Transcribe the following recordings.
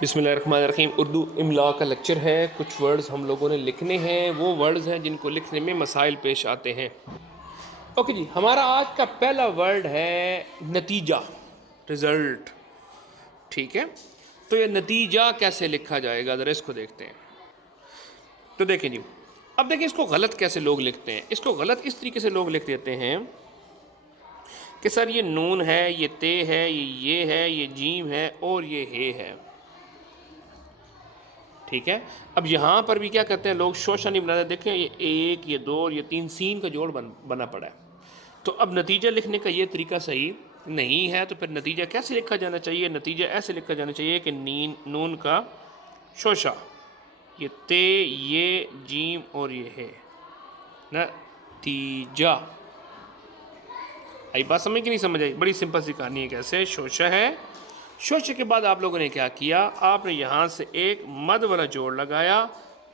बिसमीम उर्दू इमला का लेक्चर है। कुछ वर्ड्स हम लोगों ने लिखने हैं। वो वर्ड्स हैं जिनको लिखने में मसाइल पेश आते हैं। ओके जी, हमारा आज का पहला वर्ड है नतीजा, रिज़ल्ट। ठीक है? तो ये नतीजा कैसे लिखा जाएगा? ज़रा इसको देखते हैं। तो देखें जी, अब देखें इसको गलत कैसे लोग लिखते हैं। इसको गलत इस तरीके से लोग लिख देते हैं कि सर ये नून है, ये ते है, ये ये है, ये जीम है और ये हे है। ठीक है? अब यहाँ पर भी क्या करते हैं लोग? शोशा नहीं बनाते देखें, ये एक, ये दो ये तीन सीन का जोड़ बन, बना पड़ा है। तो अब नतीजा लिखने का ये तरीका सही नहीं है तो फिर नतीजा कैसे लिखा जाना चाहिए? नतीजा ऐसे लिखा जाना चाहिए कि नीन, नून का शोशा ये ते, ये, जीम और ये है। नतीजा। आई बात समझ कि नहीं समझ आई? बड़ी सिंपल सी कहानी है कैसे शोशा है शोशे के बाद आप लोगों ने क्या किया? आपने यहाँ से एक मद वाला जोड़ लगाया,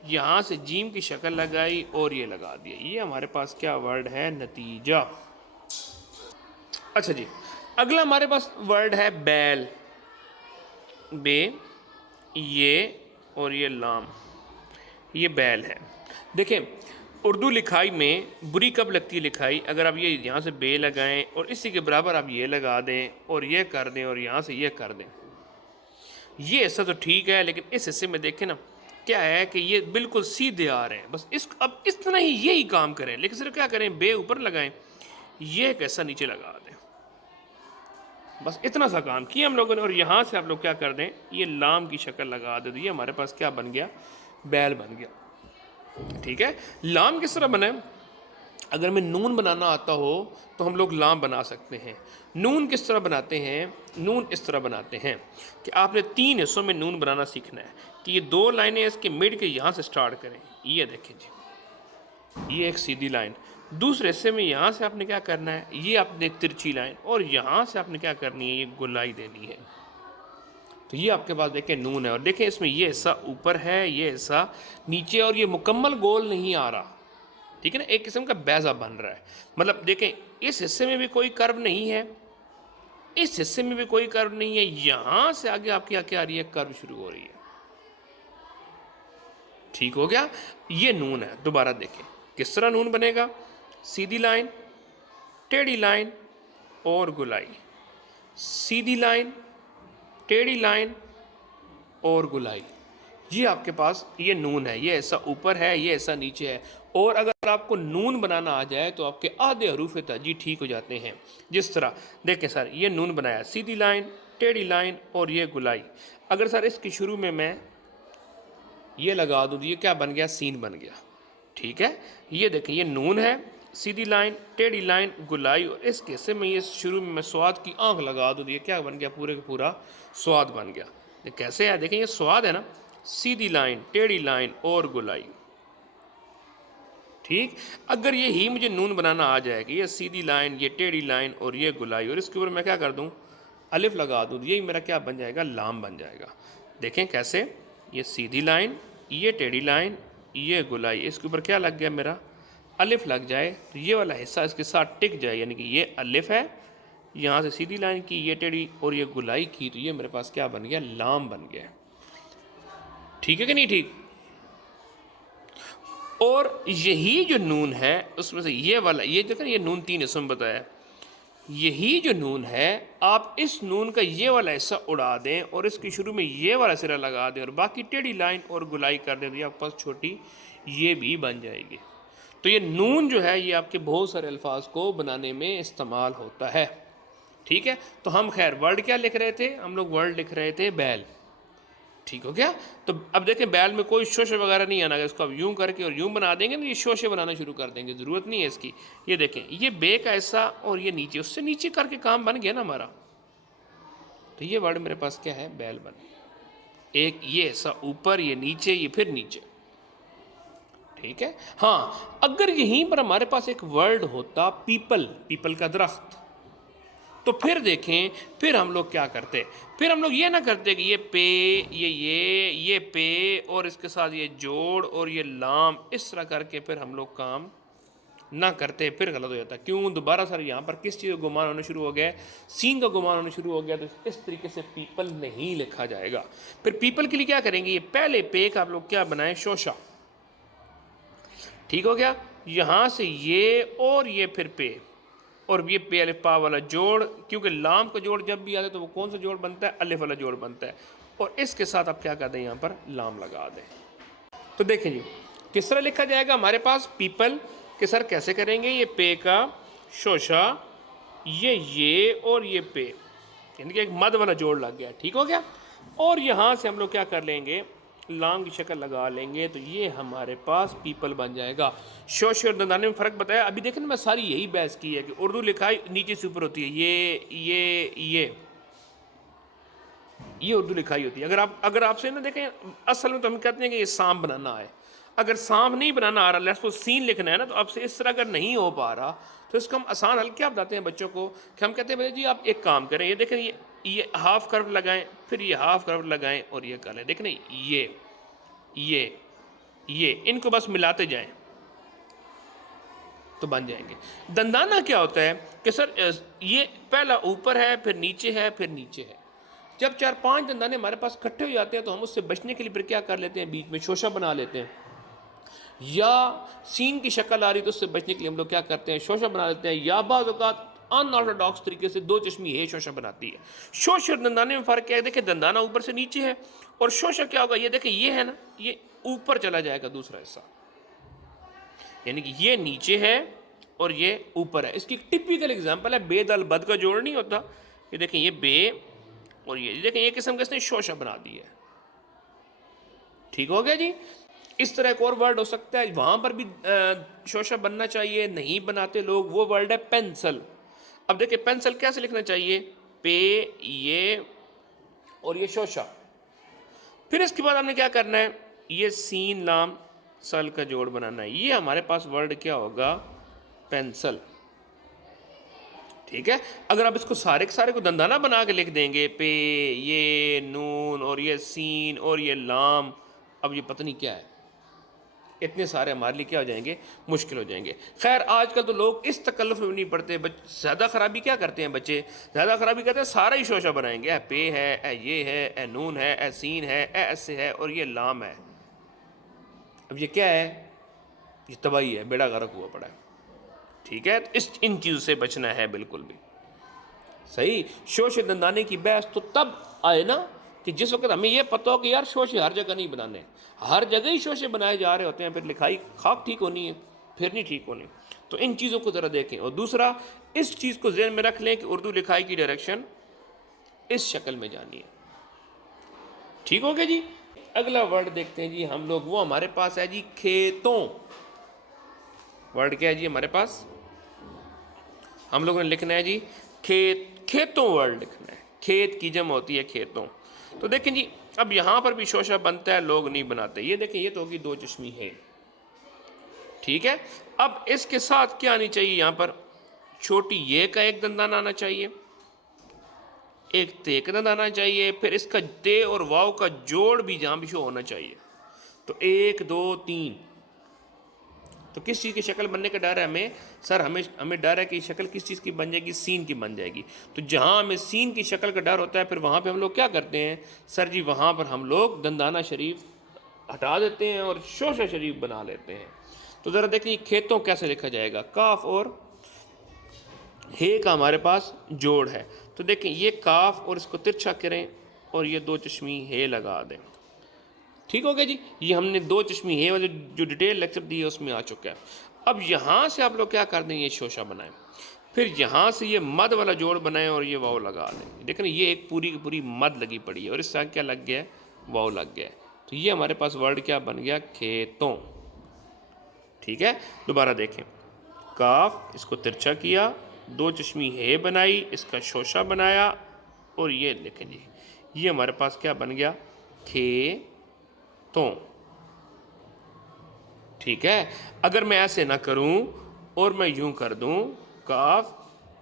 यहाँ से जीम की शक्ल लगाई और ये लगा दिया। ये हमारे पास क्या वर्ड है? नतीजा। अच्छा जी, अगला हमारे पास वर्ड है बैल। बे, ये और ये लाम, ये बैल है। देखें उर्दू लिखाई में बुरी कब लगती है लिखाई? अगर आप ये यहाँ से बे लगाएँ और इसी के बराबर आप ये लगा दें और ये कर दें और यहाँ से ये कर दें। ये हिस्सा तो ठीक है, लेकिन इस हिस्से में देखें ना, क्या है कि ये बिल्कुल सीधे आ रहे हैं। बस इस, अब इस तरह ही यही काम करें, लेकिन सिर्फ़ क्या करें? बे ऊपर लगाएँ। ये कैसा नीचे लगा दें। बस इतना सा काम किया हम लोगों ने और यहाँ से आप लोग क्या कर दें? ये लाम की शक्ल लगा दे दिए हमारे पास क्या बन गया? बैल बन गया। ठीक है? लाम किस तरह बने अगर हमें नून बनाना आता हो तो हम लोग लाम बना सकते हैं। नून किस तरह बनाते हैं? नून इस तरह बनाते हैं कि आपने तीन हिस्सों में नून बनाना सीखना है कि ये दो लाइनें इसके मिड के यहाँ से स्टार्ट करें। ये देखें जी। ये एक सीधी लाइन। दूसरे हिस्से में यहाँ से आपने क्या करना है? ये आपने तिरछी लाइन और यहाँ से आपने क्या करनी है? ये गुलाई देनी है। तो ये आपके पास देखें नून है और देखें इसमें ये हिस्सा ऊपर है, ये हिस्सा नीचे और ये मुकम्मल गोल नहीं आ रहा। ठीक है ना? एक किस्म का बैजा बन रहा है। मतलब देखें, इस हिस्से में भी कोई कर्व नहीं है। इस हिस्से में भी कोई कर्व नहीं है। यहाँ से आगे आपकी क्या आ रही है, कर्व शुरू हो रही है। ठीक हो गया? ये नून है। दोबारा देखें, किस तरह नून बनेगा? सीधी लाइन, टेढ़ी लाइन और गुलाई। सीधी लाइन टेढ़ी लाइन और गुलाई। ये आपके पास, ये नून है, ये ऐसा ऊपर है, ये ऐसा नीचे है। और अगर आपको नून बनाना आ जाए तो आपके आधे हरूफ तजी ठीक हो जाते हैं। जिस तरह, देखें सर, ये नून बनाया, सीधी लाइन, टेढ़ी लाइन और ये गुलाई। अगर सर, इसकी शुरू में मैं ये लगा दूँ तो ये क्या बन गया? सीन बन गया। ठीक है? ये देखें, ये नून है सीधी लाइन, टेढ़ी लाइन, गुलाई, और इस हिस्से में ये शुरू में मैं स्वाद की आँख लगा दूँ ये क्या बन गया, पूरे का पूरा स्वाद बन गया। ये कैसे है? देखें ये स्वाद है ना, सीधी लाइन, टेढ़ी लाइन और गुलाई। ठीक? अगर ये ही मुझे नून बनाना आ जाएगी ये सीधी लाइन, ये टेढ़ी लाइन और ये गुलाई, और इसके ऊपर मैं क्या कर दूँ? अलिफ लगा दूँ यही मेरा क्या बन जाएगा? लाम बन जाएगा। देखें कैसे, ये सीधी लाइन, ये टेढ़ी लाइन, ये गुलाई, इसके ऊपर क्या लग गया मेरा? अलिफ लग जाए तो ये वाला हिस्सा इसके साथ टिक जाए, यानी कि ये अलिफ है, यहाँ से सीधी लाइन की ये टेढ़ी और ये गुलाई की तो ये मेरे पास क्या बन गया? लाम बन गया। ठीक है कि नहीं ठीक? और यही जो नून है, उसमें से ये वाला, ये देखो ये नून तीन हिस्सों में बताया यही जो नून है, आप इस नून का ये वाला हिस्सा उड़ा दें और इसके शुरू में ये वाला सिरा लगा दें और बाकी टेढ़ी लाइन और गुलाई कर दें तो आपके पास छोटी, ये भी बन जाएगी। तो ये नून जो है, ये आपके बहुत सारे अल्फाज को बनाने में इस्तेमाल होता है। ठीक है? तो हम खैर वर्ड क्या लिख रहे थे? हम लोग वर्ड लिख रहे थे बैल। ठीक हो गया? तो अब देखें, बैल में कोई शोशे वगैरह नहीं आना इसको अब यूँ करके और यूँ बना देंगे ना ये शोशे बनाना शुरू कर देंगे, ज़रूरत नहीं है इसकी। ये देखें, ये बे का ऐसा और ये नीचे, उससे नीचे करके काम बन गया ना हमारा। तो ये वर्ड मेरे पास क्या है? बैल बन। एक ये ऐसा ऊपर, ये नीचे, ये फिर नीचे। ठीक है? हाँ अगर यहीं पर हमारे पास एक वर्ड होता पीपल पीपल का दरख्त तो फिर देखें, फिर हम लोग क्या करते? फिर हम लोग ये ना करते कि ये पे, ये ये ये पे, और इसके साथ ये जोड़, और ये लाम, इस तरह करके फिर हम लोग काम ना करते, फिर गलत हो जाता। क्यों? दोबारा सर, यहाँ पर किस चीज़ का गुमान होना शुरू हो गया सीन का गुमान होना शुरू हो गया तो इस तरीके से पीपल नहीं लिखा जाएगा। फिर पीपल के लिए क्या करेंगे? ये पहले पे का आप लोग क्या बनाएँ? शोशा ठीक हो गया? यहाँ से ये और ये फिर पे। और ये पे अलिफ वाला जोड़, क्योंकि लाम का जोड़ जब भी आता है तो वो कौन सा जोड़ बनता है? अलिफ वाला जोड़ बनता है। और इसके साथ आप क्या कर दें? यहाँ पर लाम लगा दें। तो देखें जी, किस तरह लिखा जाएगा हमारे पास? पीपल, कि सर कैसे करेंगे? ये पे का, शोशा, ये ये और ये पे। यानी कि एक मद वाला जोड़ लग गया। ठीक हो गया? और यहाँ से हम लोग क्या कर लेंगे? की शक्ल लगा लेंगे तो ये हमारे पास पीपल बन जाएगा। शोश और दंदाने में फ़र्क बताया, अभी देखें मैं सारी यही बहस की है कि उर्दू लिखाई नीचे से ऊपर होती है, ये ये ये। ये उर्दू लिखाई होती है। अगर आप, अगर आपसे ना देखें, असल में तो हम कहते हैं कि ये सांप बनाना है। अगर सांप नहीं बनाना आ रहा लेट्स को सीन लिखना है ना तो आपसे इस तरह अगर नहीं हो पा रहा तो इसको हम आसान हल क्या बताते हैं बच्चों को? कि हम कहते हैं, भैया जी, आप एक काम करें, ये देखें, ये ये हाफ़ कर्व लगाएँ, फिर ये हाफ़ कर्व लगाएँ और ये कर लें। देखें ये ये ये, इनको बस मिलाते जाएँ तो बन जाएँगे। दंदाना क्या होता है कि सर ये पहला ऊपर है, फिर नीचे है, फिर नीचे है। जब चार पाँच दंदाने हमारे पास इकट्ठे हो जाते हैं तो हम उससे बचने के लिए फिर क्या कर लेते हैं, बीच में शोशा बना लेते हैं। या सीन की शक्ल आ रही तो उससे बचने के लिए हम लोग क्या करते हैं शोशा बना लेते हैं। या बाज़ात अनऑर्थोडॉक्स तरीके से दो चश्मी है शोशा बनाती है। शोश और दंदाने में फ़र्क क्या है? देखिए, दंदाना ऊपर से नीचे है और शोशा क्या होगा? ये देखिए, ये है ना, ये ऊपर चला जाएगा दूसरा हिस्सा। यानी कि ये नीचे है और ये ऊपर है। इसकी टिपिकल एग्ज़ाम्पल है, बेद अल बद का जोड़ नहीं होता। ये देखें ये बे और ये देखें ये किस्म का इसने शोशा बना दी है। ठीक हो गया जी? इस तरह एक और वर्ड हो सकता है, वहाँ पर भी शोशा बनना चाहिए, नहीं बनाते लोग, वो वर्ड है पेंसिल अब देखिए पेंसिल कैसे लिखना चाहिए? पे, ये और ये शोशा फिर इसके बाद हमने क्या करना है? ये सीन लाम सल का जोड़ बनाना है। ये हमारे पास वर्ड क्या होगा? पेंसिल ठीक है? अगर आप इसको सारे के सारे को दंदाना बना के लिख देंगे, पे, ये, नून और ये सीन और ये लाम, अब ये पता नहीं क्या है। इतने सारे हमारे लिए क्या हो जाएँगे? मुश्किल हो जाएँगे। खैर, आजकल तो लोग इस तकल्लुफ़ में नहीं पढ़ते ज़्यादा ख़राबी क्या करते हैं बच्चे? ज़्यादा ख़राबी कहते हैं सारा ही शोशा बनाएँगे। ए पे है ए ये है ए नून है ए सीन है ए ऐसे है और ये लाम है। अब ये क्या है? ये तबाही है, बेड़ा गर्क हुआ पड़ा है। ठीक है तो इस, इन चीज़ों से बचना है बिल्कुल भी। सही? शोश दंदाने की बहस तो तब आए ना कि जिस वक्त हमें यह पता हो कि यार शोशे हर जगह नहीं बनाने, हर जगह ही शोशे बनाए जा रहे होते हैं, फिर लिखाई खाक ठीक होनी है, फिर नहीं ठीक होनी। तो इन चीज़ों को ज़रा देखें। और दूसरा, इस चीज़ को जहन में रख लें कि उर्दू लिखाई की डायरेक्शन इस शक्ल में जानी है। ठीक हो गया जी? अगला वर्ड देखते हैं जी हम लोग, वो हमारे पास है जी खेतों। वर्ड क्या है जी हमारे पास? हम लोगों ने लिखना है जी खेत, खेतों वर्ड लिखना है। खेत की जम होती है खेतों। तो देखें जी, अब यहाँ पर भी शोशा बनता है, लोग नहीं बनाते। ये देखें, ये तो होगी दो चश्मी है। ठीक है? अब इसके साथ क्या आनी चाहिए यहाँ पर? छोटी ये का एक दंदान आना चाहिए, एक ते का दंदान आना चाहिए, फिर इसका ते और वाव का जोड़ भी जहाँ भी शो होना चाहिए। तो एक, दो, तीन। तो किस चीज़ की शक्ल बनने का डर है हमें? सर, हमें हमें डर है कि शक्ल किस चीज़ की बन जाएगी? सीन की बन जाएगी। तो जहाँ हमें सीन की शक्ल का डर होता है, फिर वहाँ पर हम लोग क्या करते हैं? सर जी, वहाँ पर हम लोग दंदाना शरीफ हटा देते हैं और शोशा शरीफ बना लेते हैं। तो ज़रा देखिए खेतों कैसे लिखा जाएगा? काफ और हे का हमारे पास जोड़ है। तो देखें, ये काफ और इसको तिरछा करें और ये दो चश्मी हे लगा दें। ठीक हो गया जी? ये हमने दो चश्मी है वाले जो डिटेल लेक्चर दी है, उसमें आ चुका है। अब यहाँ से आप लोग क्या कर दें, ये शोशा बनाएँ। फिर यहाँ से ये मद वाला जोड़ बनाएँ और ये वाव लगा दें। देखें ये एक पूरी की पूरी मद लगी पड़ी है और इससे क्या लग गया है? वाव लग गया है। तो ये हमारे पास वर्ड क्या बन गया? खेतों। ठीक है? दोबारा देखें। काफ, इसको तिरछा किया, दो चश्मी है बनाई, इसका शोशा बनाया और ये देखें जी। ये हमारे पास क्या बन गया? खे तो। ठीक है? अगर मैं ऐसे ना करूँ और मैं यूँ कर दूँ, काफ,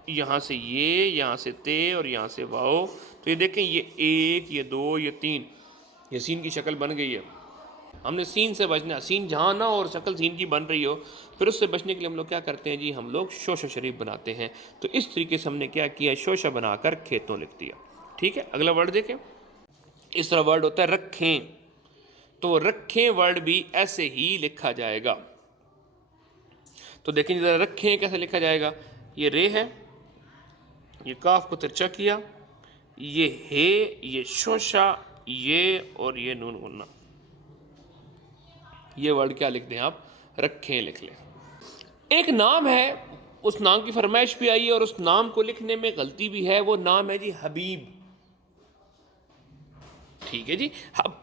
यहाँ से ये, यहाँ से ते और यहाँ से वाओ तो ये देखें, ये एक, ये दो, ये तीन, ये सीन की शक्ल बन गई है। हमने सीन से बचना, सीन जहाँ ना और शक्ल सीन की बन रही हो, फिर उससे बचने के लिए हम लोग क्या करते हैं जी? हम लोग शोशा शरीफ बनाते हैं। तो इस तरीके से हमने क्या किया? शोशा बनाकर खेतों लिख दिया। ठीक है? अगला वर्ड देखें। इस तरह वर्ड होता है रखें। तो रखें वर्ड भी ऐसे ही लिखा जाएगा। तो देखें ज़रा रखें कैसे लिखा जाएगा। ये रे है, ये काफ को तिरछा किया, ये हे, ये शोशा ये और ये नून गुन्ना। ये वर्ड क्या लिख दें आप? रखें लिख लें। एक नाम है, उस नाम की फरमाइश भी आई है और उस नाम को लिखने में गलती भी है, वो नाम है जी हबीब। ठीक है जी।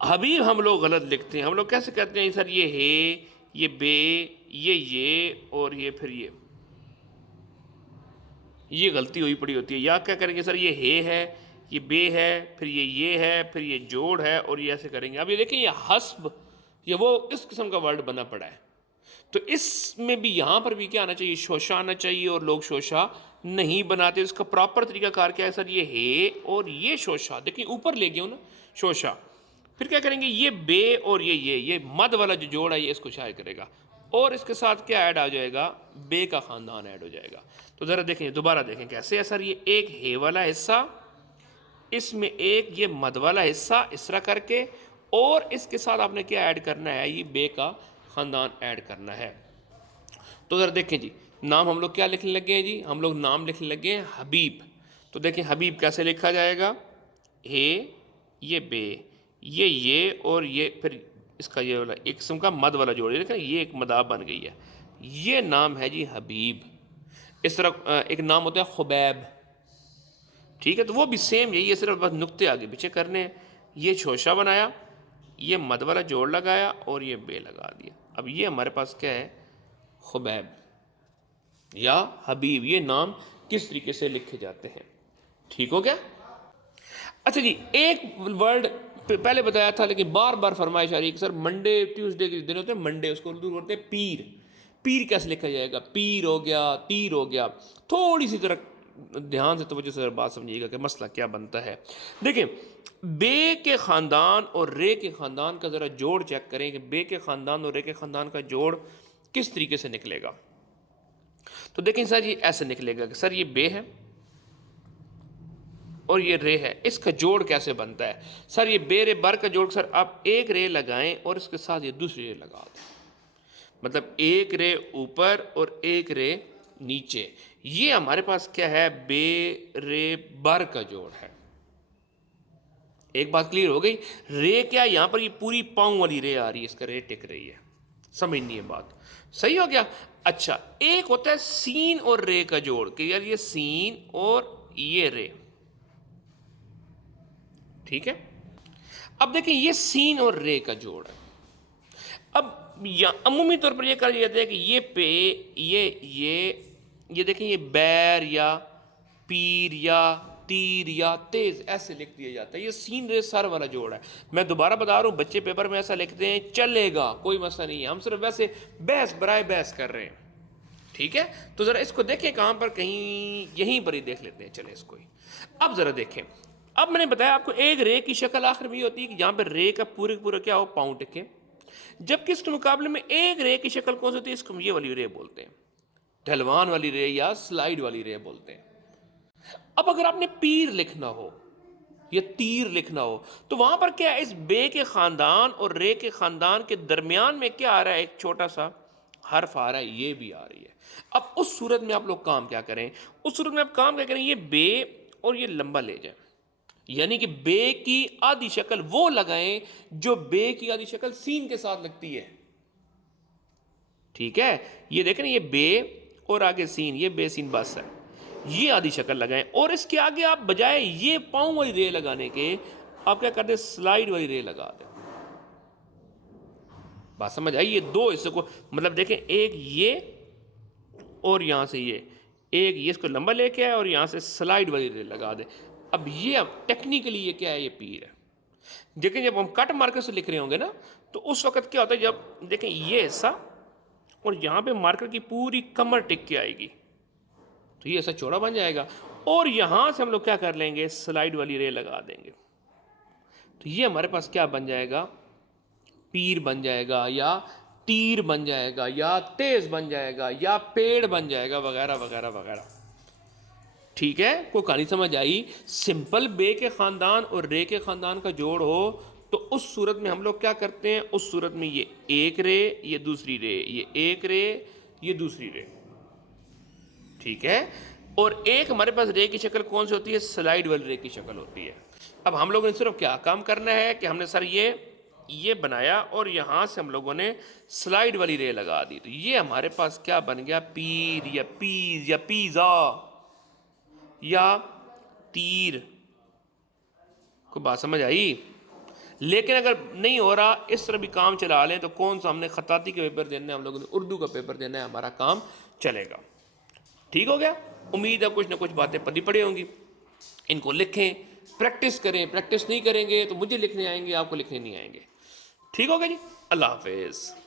अभी हम लोग गलत लिखते हैं। हम लोग कैसे कहते हैं, सर, ये हे, ये बे, ये ये और ये फिर ये। ये गलती हुई पड़ी होती है। या क्या करेंगे, सर, ये हे है, ये बे है, फिर ये ये है, फिर ये जोड़ है और ये ऐसे करेंगे। अब ये देखें, ये हस्ब, ये वो इस किस्म का वर्ड बना पड़ा है? तो इसमें भी यहाँ पर भी क्या आना चाहिए? शोशा आना चाहिए और लोग शोशा नहीं बनाते। इसका प्रॉपर तरीका कार क्या है सर? ये हे और ये शोशा देखिए, ऊपर ले गए ना शोशा फिर क्या करेंगे? ये बे और ये ये ये मद वाला जो जोड़ है, ये इसको शायद करेगा। और इसके साथ क्या ऐड आ जाएगा? बे का ख़ानदान ऐड हो जाएगा। तो ज़रा देखें, दोबारा देखें कैसे है सर? ये एक हे वाला हिस्सा, इसमें एक ये मद वाला हिस्सा, इस तरह करके, और इसके साथ आपने क्या ऐड करना है? ये बे का ख़ानदान ऐड करना है। तो ज़रा देखें जी, नाम हम लोग क्या लिखने लगे हैं जी? हम लोग नाम लिखने लगे हैं हबीब। तो देखें हबीब कैसे लिखा जाएगा? ए, ये बे, ये ये और ये फिर इसका ये वाला, एक किस्म का मद वाला जोड़। देखें ये एक मदाब बन गई है। ये नाम है जी हबीब। इस तरह एक नाम होता है खुबैब। ठीक है तो वो भी सेम यही है, सिर्फ़ बस नुक्ते आगे पीछे करने हैं। ये छोशा बनाया ये मद वाला जोड़ लगाया और ये बे लगा दिया। अब ये हमारे पास क्या है? खुबैब या हबीब, ये नाम किस तरीके से लिखे जाते हैं? ठीक हो गया? अच्छा जी, एक वर्ड पहले बताया था, लेकिन बार बार फरमाइश आ रही है सर, मंडे, ट्यूसडे के दिन होते हैं, मंडे उसको उर्दू बोलते हैं, पीर। पीर कैसे लिखा जाएगा? पीर हो गया, तीर हो गया। थोड़ी सी तरह ध्यान से तवज्जो से बात समझिएगा कि मसला क्या बनता है। देखिए, बे के ख़ानदान और रे के ख़ानदान का ज़रा जोड़ चेक करें कि बे के ख़ानदान और रे के ख़ानदान का जोड़ किस तरीके से निकलेगा। तो देखें सर, ये ऐसे निकलेगा कि सर, ये बे है और ये रे है। इसका जोड़ कैसे बनता है? सर, ये बे रे बर का जोड़, सर, आप एक रे लगाएँ और इसके साथ ये दूसरी रे लगा दें। मतलब एक रे ऊपर और एक रे नीचे। ये हमारे पास क्या है? बे रे बर का जोड़ है। एक बात क्लियर हो गई? रे क्या यहाँ पर ये पूरी पाँव वाली रे आ रही है? इसका रे टिक रही है। समझनी है बात। सही हो गया? अच्छा एक होता है सीन और रे का जोड़ कि यार ये सीन और ये रे। ठीक है? अब देखें, ये सीन और रे का जोड़ है। अब अमूमी तौर पर यह कहा जाता है कि ये पे, ये ये ये देखें, ये बैर या पीर या तीर या तेज, ऐसे लिख दिया जाता है। ये सीन रे सर वाला जोड़ है। मैं दोबारा बता रहा हूँ, बच्चे पेपर में ऐसा लिखते हैं, चलेगा, कोई मसला नहीं है। हम सिर्फ़ वैसे बहस, बराए बहस कर रहे हैं। ठीक है? तो ज़रा इसको देखें, कहाँ पर कहीं, यहीं पर ही देख लेते हैं। चले इसको ही। अब ज़रा देखें। अब मैंने बताया आपको, एक रे की शक्ल आखिर में होती है कि जहाँ पर रे का पूरे पूरा क्या हो, पाँव टिके। जबकि इसके मुकाबले में एक रे की शक्ल कौन सी होती है, इसको ये वाली रे बोलते हैं। ढलवान वाली रे या स्लाइड वाली रे बोलते हैं। अब अगर आपने पीर लिखना हो, या तीर लिखना हो तो वहाँ पर क्या इस बे के खानदान और रे के खानदान के दरमियान में क्या आ रहा है? एक छोटा सा हर्फ आ रहा है, ये भी आ रही है। अब उस सूरत में आप लोग काम क्या करें? उस सूरत में आप काम क्या करें? ये बे और ये लंबा ले जाए। यानी कि बे की आधी शक्ल वो लगाएँ जो बे की आधी शक्ल सीन के साथ लगती है। ठीक है? ये देखें ये बे और आगे सीन, ये बे सीन बस है। ये आधी शक्ल लगाएँ और इसके आगे आप बजाय ये पाँव वाली रे लगाने के, आप क्या करते स्लाइड वाली रे लगा दें। बात समझ आई? ये दो हिस्सों को मतलब देखें, एक ये और यहाँ से ये। एक ये इसको लंबा लेके आए और यहाँ से स्लाइड वाली रे लगा दे। अब ये अब टेक्निकली ये क्या है? ये पीर है। लेकिन जब हम कट मार्कर से लिख रहे होंगे ना तो उस वक्त क्या होता है? जब देखें, ये हिस्सा और यहाँ पे मार्कर की पूरी कमर टिक के आएगी। तो ये ऐसा चौड़ा बन जाएगा और यहाँ से हम लोग क्या कर लेंगे? स्लाइड वाली रे लगा देंगे। तो ये हमारे पास क्या बन जाएगा? पीर बन जाएगा या तीर बन जाएगा या तेज बन जाएगा या पेड़ बन जाएगा वगैरह वगैरह वगैरह। ठीक है? कोई कहानी समझ आई? सिंपल बे के ख़ानदान और रे के ख़ानदान का जोड़ हो तो उस सूरत में हम लोग क्या करते हैं? उस सूरत में ये एक रे, ये दूसरी रे, ये एक रे, ये दूसरी रे। ठीक है? और एक हमारे पास रे की शक्ल कौन सी होती है? स्लाइड वाली रे की शक्ल होती है। अब हम लोगों ने सिर्फ़ क्या काम करना है कि हमने सर ये ये बनाया और यहाँ से हम लोगों ने स्लाइड वाली रे लगा दी। तो ये हमारे पास क्या बन गया? पीर या पीज या पिज़्ज़ा या तीर। को बात समझ आई? लेकिन अगर नहीं हो रहा, इस तरह भी काम चला लें तो कौन सा हमने खताती के पेपर देना है? हम लोगों ने उर्दू का पेपर देना है, हमारा काम चलेगा। ठीक हो गया? उम्मीद है कुछ ना कुछ बातें पढ़ी पड़ी होंगी। इनको लिखें प्रैक्टिस करें प्रैक्टिस नहीं करेंगे तो मुझे लिखने आएँगे, आपको लिखने नहीं आएँगे। ठीक हो गया जी? अल्लाह हाफिज़।